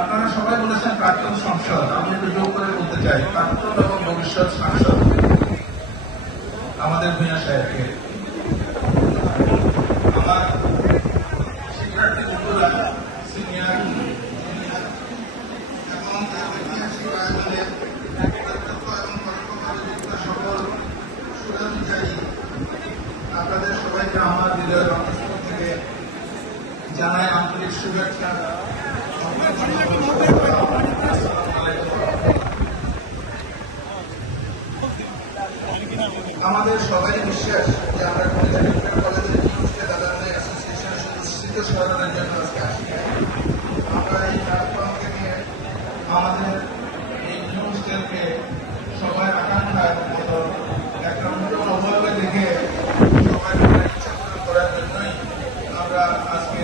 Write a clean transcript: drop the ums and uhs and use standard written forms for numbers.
আপনারা সবাই বলেছেন প্রাক্তন সংসদ, আমি একটু যোগ করে বলতে চাই প্রাক্তন এবং ভবিষ্যৎ সাংসদ আমাদের ভূঁইয়া সাহেবকে। আমার শিক্ষার্থী বন্ধুরা, সিনিয়র এবং ঐতিহাসিক আয়োজনে সকল সুরানুযায়ী আপনাদের সবাইকে আমার হৃদয়ের অন্তঃস্থল থেকে জানাই আন্তরিক শুভেচ্ছা। আমাদের সবাই বিশ্বাস যে আমরা কলেজের অ্যাসোসিয়েশনের সুস্থিত সহায়তার জন্য আজকে আসি। আমরা এই প্ল্যাটফর্মকে নিয়ে আমাদের এই নিউজ চ্যানেলকে সবাই আকাঙ্ক্ষার মতো একটা উন্নত দেখে সবাই ইচ্ছা পূরণ করার জন্যই আমরা আজকে